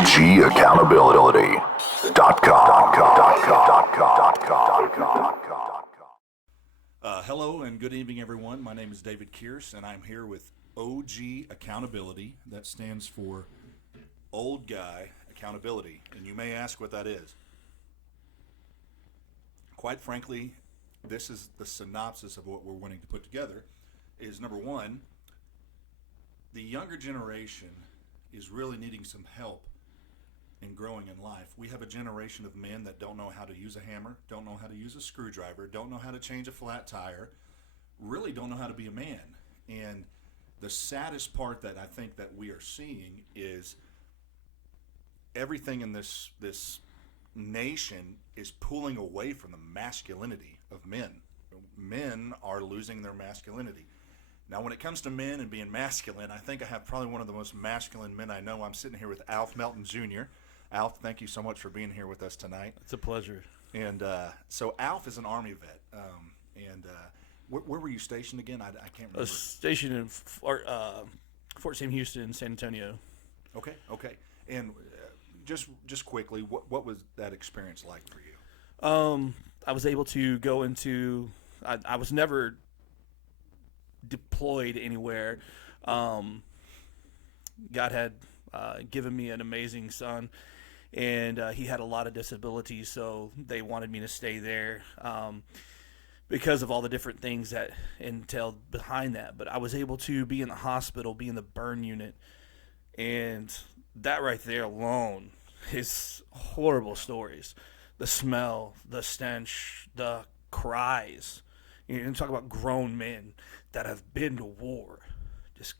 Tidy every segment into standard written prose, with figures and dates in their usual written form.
OGAccountability.com. Hello and good evening, everyone. My name is David Kearse, and I'm here with OG Accountability. That stands for Old Guy Accountability, and you may ask what that is. Quite frankly, this is the synopsis of what we're wanting to put together. Is number one, the younger generation is really needing some help in growing in life. We have a generation of men that don't know how to use a hammer, don't know how to use a screwdriver, don't know how to change a flat tire, really don't know how to be a man. And the saddest part that I think that we are seeing is everything in this nation is pulling away from the masculinity of men. Men are losing their masculinity. Now, when it comes to men and being masculine, I think I have probably one of the most masculine men I know. I'm sitting here with Alf Melton Jr. Alf, thank you so much for being here with us tonight. It's a pleasure. And so Alf is an Army vet. Where were you stationed again? I can't remember. Stationed in Fort Sam Houston, San Antonio. Okay. And just quickly, what was that experience like for you? I was able to go into. I was never deployed anywhere. God had given me an amazing son, and he had a lot of disabilities, so they wanted me to stay there because of all the different things that entailed behind that. But I was able to be in the hospital, be in the burn unit, and that right there alone is horrible stories. The smell, the stench, the cries. You know, talk about grown men that have been to war. Just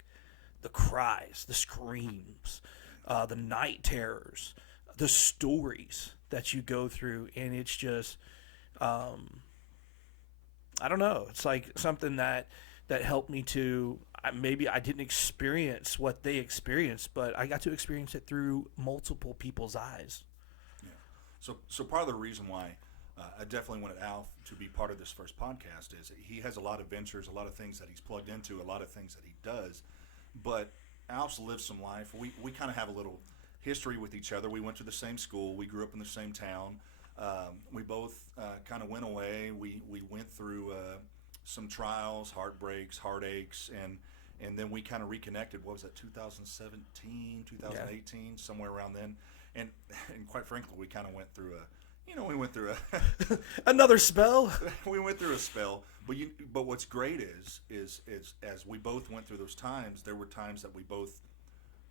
the cries, the screams, the night terrors, the stories that you go through, and it's just, I don't know. It's like something that helped me to, maybe I didn't experience what they experienced, but I got to experience it through multiple people's eyes. Yeah. So part of the reason why I definitely wanted Alf to be part of this first podcast is he has a lot of ventures, a lot of things that he's plugged into, a lot of things that he does. But Alf's lived some life. We kind of have a little history with each other. We went to the same school. We grew up in the same town. We both kind of went away. We went through some trials, heartbreaks, heartaches, and then we kind of reconnected. What was that, 2017, 2018, somewhere around then. And quite frankly, we kind of went through another spell. We went through a spell, but what's great is as we both went through those times, there were times that we both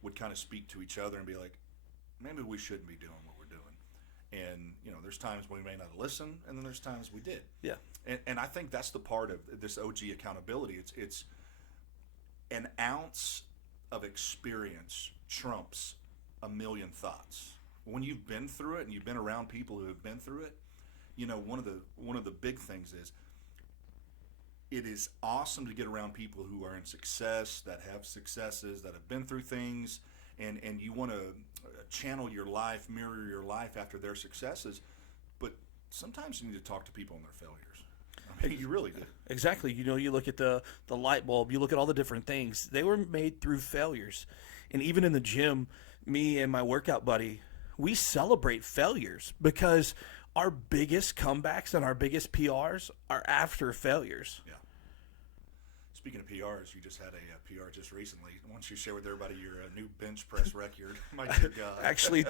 would kind of speak to each other and be like, maybe we shouldn't be doing what we're doing. And there's times we may not listen, and then there's times we did. Yeah. And I think that's the part of this OG accountability. It's an ounce of experience trumps a million thoughts. When you've been through it and you've been around people who have been through it, one of the big things is it is awesome to get around people who are in success, that have successes, that have been through things, and you want to channel your life, mirror your life after their successes. But sometimes you need to talk to people on their failures. I mean, you really do. Exactly. You look at the light bulb, you look at all the different things. They were made through failures. And even in the gym, me and my workout buddy, we celebrate failures because our biggest comebacks and our biggest PRs are after failures. Yeah. Speaking of PRs, you just had a PR just recently. Why don't you share with everybody your new bench press record? My dear God. Actually,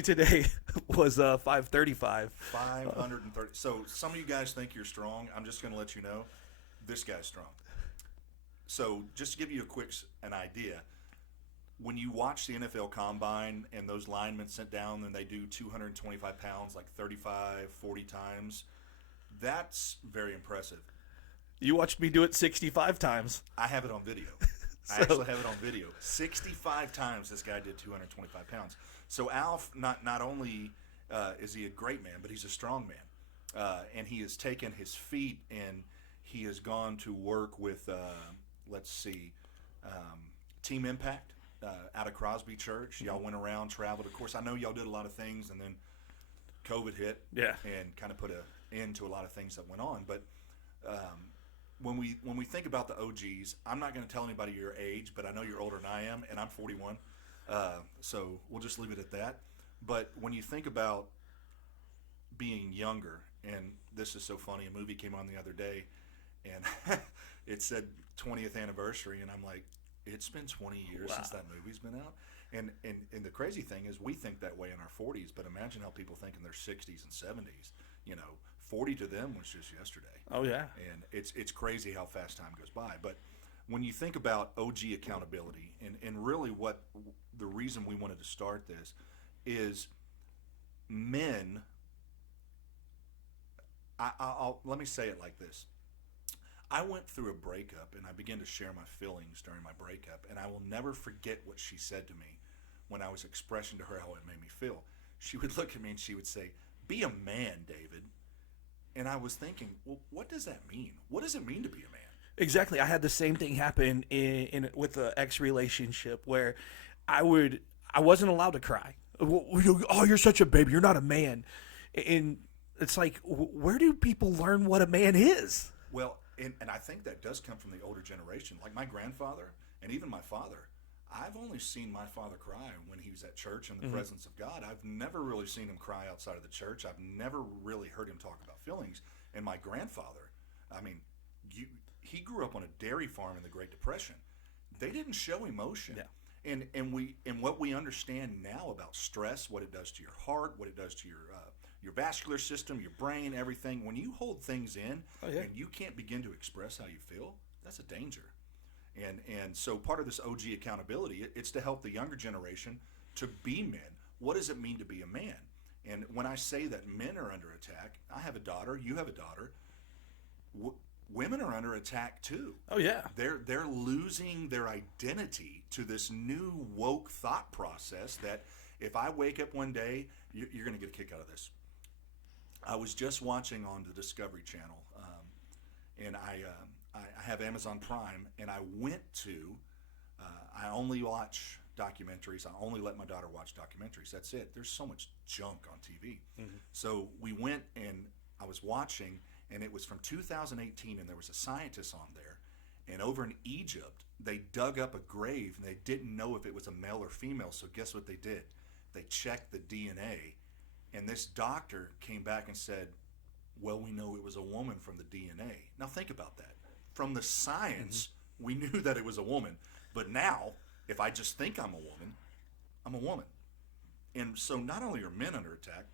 today was 535. 530. So some of you guys think you're strong. I'm just going to let you know, this guy's strong. So just to give you an idea, when you watch the NFL Combine and those linemen sit down and they do 225 pounds like 35, 40 times, that's very impressive. You watched me do it 65 times. I have it on video. I actually have it on video. 65 times this guy did 225 pounds. So Alf, not only is he a great man, but he's a strong man. And he has taken his feet and he has gone to work with, Team Impact. Out of Crosby Church. Y'all went around, traveled. Of course, I know y'all did a lot of things, and then COVID hit and kind of put an end to a lot of things that went on. But when we think about the OGs, I'm not going to tell anybody your age, but I know you're older than I am, and I'm 41. So we'll just leave it at that. But when you think about being younger, and this is so funny, a movie came on the other day, and it said 20th anniversary, and I'm like, it's been 20 years since that movie's been out. And the crazy thing is, we think that way in our 40s, but imagine how people think in their 60s and 70s. 40 to them was just yesterday. Oh yeah. And it's crazy how fast time goes by. But when you think about OG accountability, and really what the reason we wanted to start this is men. Let me say it like this. I went through a breakup, and I began to share my feelings during my breakup, and I will never forget what she said to me when I was expressing to her how it made me feel. She would look at me and she would say, "Be a man, David." And I was thinking, well, what does that mean? What does it mean to be a man? Exactly. I had the same thing happen in with the ex relationship where I wasn't allowed to cry. Oh, you're such a baby. You're not a man. And it's like, where do people learn what a man is? Well, and I think that does come from the older generation. Like my grandfather and even my father, I've only seen my father cry when he was at church in the presence of God. I've never really seen him cry outside of the church. I've never really heard him talk about feelings. And my grandfather, I mean, he grew up on a dairy farm in the Great Depression. They didn't show emotion. Yeah. And what we understand now about stress, what it does to your heart, what it does to your vascular system, your brain, everything. When you hold things in and you can't begin to express how you feel, that's a danger. And so part of this OG accountability, it's to help the younger generation to be men. What does it mean to be a man? And when I say that men are under attack, I have a daughter, you have a daughter. Women are under attack too. Oh yeah. They're losing their identity to this new woke thought process that if I wake up one day, you're going to get a kick out of this. I was just watching on the Discovery Channel, and I have Amazon Prime, and I went to, I only watch documentaries. I only let my daughter watch documentaries. That's it. There's so much junk on TV. So we went, and I was watching, and it was from 2018, and there was a scientist on there. And over in Egypt, they dug up a grave, and they didn't know if it was a male or female. So guess what they did? They checked the DNA, and this doctor came back and said, well, we know it was a woman from the DNA. Now think about that. From the science, we knew that it was a woman. But now, if I just think I'm a woman, I'm a woman. And so not only are men under attack,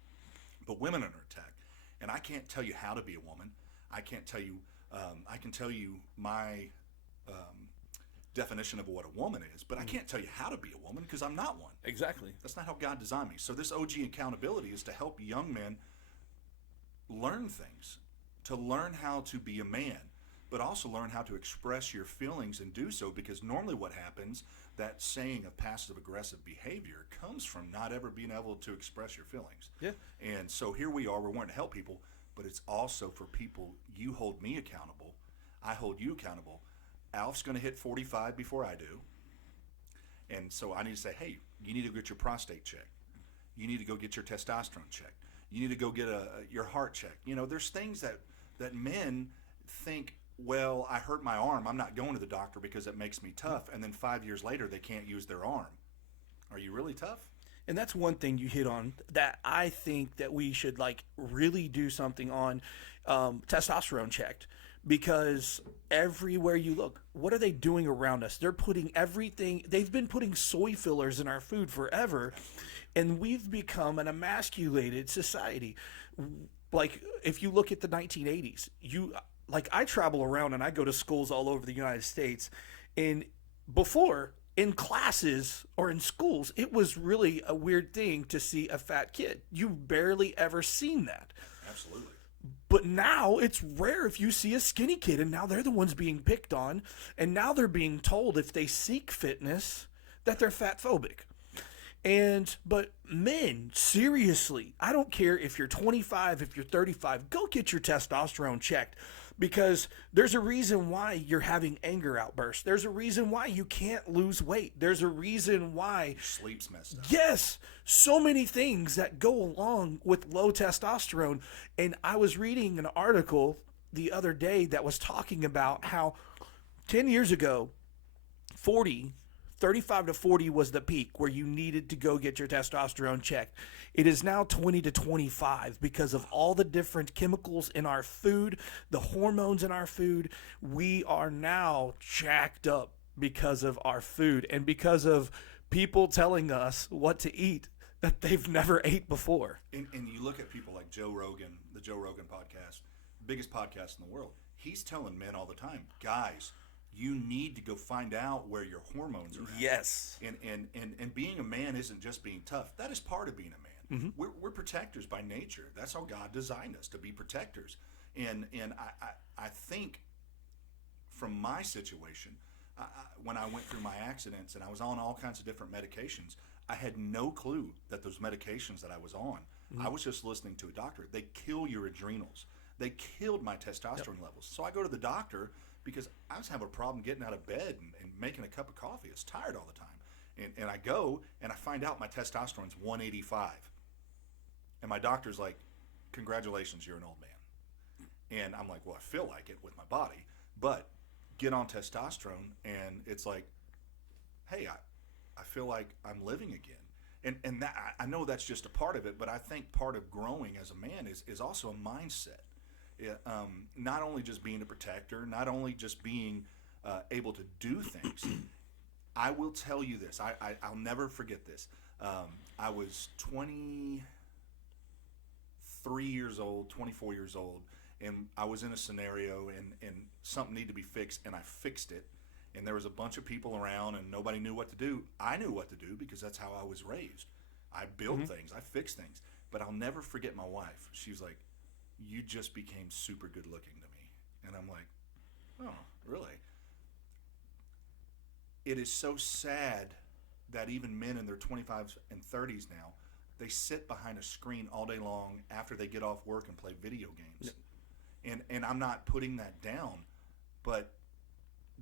but women under attack. And I can't tell you how to be a woman. I can't tell you, I can tell you my definition of what a woman is, but I can't tell you how to be a woman because I'm not one. Exactly. That's not how God designed me. So this OG accountability is to help young men learn things, to learn how to be a man, but also learn how to express your feelings and do so, because normally what happens, that saying of passive-aggressive behavior comes from not ever being able to express your feelings. Yeah. And so here we are, we're wanting to help people, but it's also for people, you hold me accountable, I hold you accountable. Alf's going to hit 45 before I do. And so I need to say, hey, you need to get your prostate checked. You need to go get your testosterone checked. You need to go get your heart checked. You know, there's things that men think, well, I hurt my arm. I'm not going to the doctor because it makes me tough. And then 5 years later, they can't use their arm. Are you really tough? And that's one thing you hit on that I think that we should really do something on, testosterone checked. Because everywhere you look, what are they doing around us? They're putting they've been putting soy fillers in our food forever, and we've become an emasculated society. Like, if you look at the 1980s, I travel around and I go to schools all over the United States, and before, in classes or in schools, it was really a weird thing to see a fat kid. You barely ever seen that. Absolutely. But now it's rare if you see a skinny kid, and now they're the ones being picked on, and now they're being told if they seek fitness that they're fat phobic. But men, seriously, I don't care if you're 25, if you're 35, go get your testosterone checked, because there's a reason why you're having anger outbursts. There's a reason why you can't lose weight. There's a reason why your sleep's messed up. Yes, so many things that go along with low testosterone. And I was reading an article the other day that was talking about how 10 years ago, 40, 35 to 40 was the peak where you needed to go get your testosterone checked. It is now 20 to 25 because of all the different chemicals in our food, the hormones in our food. We are now jacked up because of our food and because of people telling us what to eat that they've never ate before. And you look at people like Joe Rogan, the Joe Rogan podcast, biggest podcast in the world. He's telling men all the time, guys, you need to go find out where your hormones are at. Yes. And being a man isn't just being tough. That is part of being a man. Mm-hmm. We're protectors by nature. That's how God designed us, to be protectors. And I think from my situation, when I went through my accidents and I was on all kinds of different medications, I had no clue that those medications that I was on, I was just listening to a doctor. They kill your adrenals. They killed my testosterone levels. So I go to the doctor because I was having a problem getting out of bed and making a cup of coffee. I was tired all the time. And I go and I find out my testosterone's 185. And my doctor's like, congratulations, you're an old man. And I'm like, well, I feel like it with my body. But get on testosterone and it's like, hey, I feel like I'm living again. And that, I know that's just a part of it, but I think part of growing as a man is also a mindset. Not only just being a protector, not only just being able to do things. I will tell you this. I'll never forget this. I was 23 years old, 24 years old, and I was in a scenario and something needed to be fixed, and I fixed it. And there was a bunch of people around, and nobody knew what to do. I knew what to do because that's how I was raised. I built things. I fixed things. But I'll never forget my wife. She was like, you just became super good looking to me. And I'm like, oh, really? It is so sad that even men in their 25s and 30s now, they sit behind a screen all day long after they get off work and play video games. Yep. And I'm not putting that down, but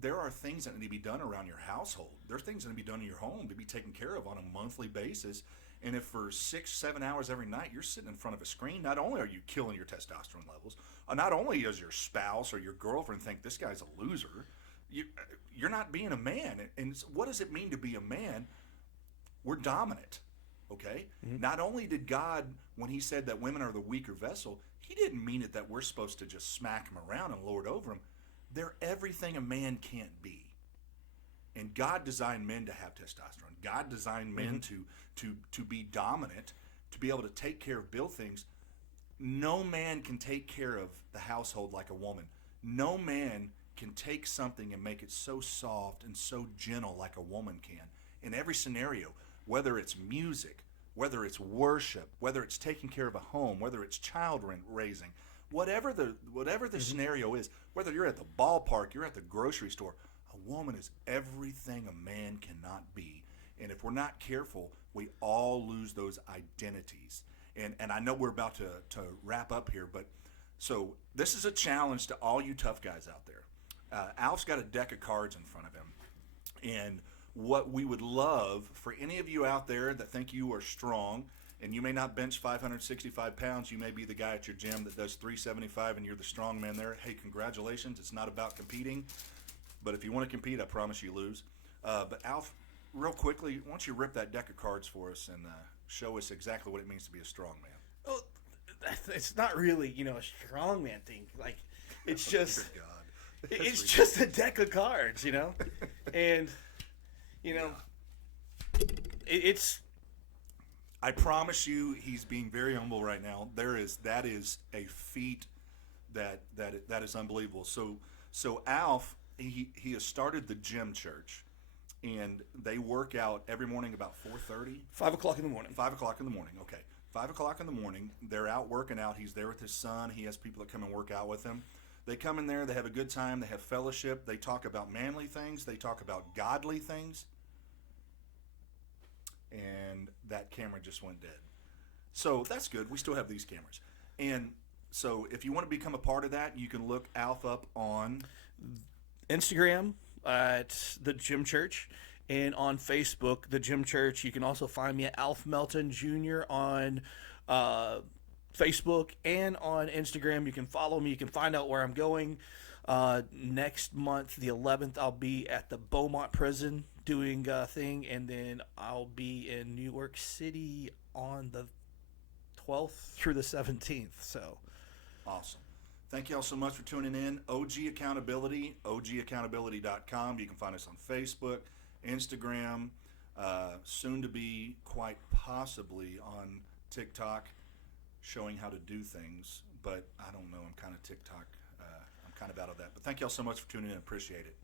there are things that need to be done around your household. There are things that need to be done in your home to be taken care of on a monthly basis. And if for 6-7 hours every night you're sitting in front of a screen, not only are you killing your testosterone levels, not only does your spouse or your girlfriend think this guy's a loser, you're not being a man. And what does it mean to be a man? We're dominant, okay? Mm-hmm. Not only did God, when he said that women are the weaker vessel, he didn't mean it that we're supposed to just smack them around and lord over them. They're everything a man can't be. And God designed men to have testosterone. God designed men to be dominant, to be able to take care of, build things. No man can take care of the household like a woman. No man can take something and make it so soft and so gentle like a woman can. In every scenario, whether it's music, whether it's worship, whether it's taking care of a home, whether it's child raising, whatever the scenario is, whether you're at the ballpark, you're at the grocery store, a woman is everything a man cannot be. And if we're not careful, we all lose those identities. And I know we're about to wrap up here, but so this is a challenge to all you tough guys out there. Alf's got a deck of cards in front of him. And what we would love for any of you out there that think you are strong, and you may not bench 565 pounds, you may be the guy at your gym that does 375 and you're the strong man there. Hey, congratulations. It's not about competing. But if you want to compete, I promise you lose. But Alf, real quickly, why don't you rip that deck of cards for us and show us exactly what it means to be a strong man. Well, it's not really, a strong man thing. Like, it's just, it's just a deck of cards, and, it's. I promise you, he's being very humble right now. That is a feat that is unbelievable. So Alf, he has started the gym church, and they work out every morning about 4:30. 5 o'clock in the morning. 5 o'clock in the morning. Okay, 5 o'clock in the morning. They're out working out. He's there with his son. He has people that come and work out with him. They come in there. They have a good time. They have fellowship. They talk about manly things. They talk about godly things. And that camera just went dead. So that's good. We still have these cameras. And so if you want to become a part of that, you can look Alf up on Instagram at the Gym Church, and on Facebook, the Gym Church. You can also find me at Alf Melton Jr. on Facebook and on Instagram. You can follow me. You can find out where I'm going. Next month, the 11th, I'll be at the Beaumont Prison doing a thing, and then I'll be in New York City on the 12th through the 17th. So Awesome. Thank you all so much for tuning in. OG Accountability, ogaccountability.com. You can find us on Facebook, Instagram, soon to be quite possibly on TikTok, showing how to do things. But I don't know. I'm kind of TikTok. I'm kind of out of that. But thank you all so much for tuning in. Appreciate it.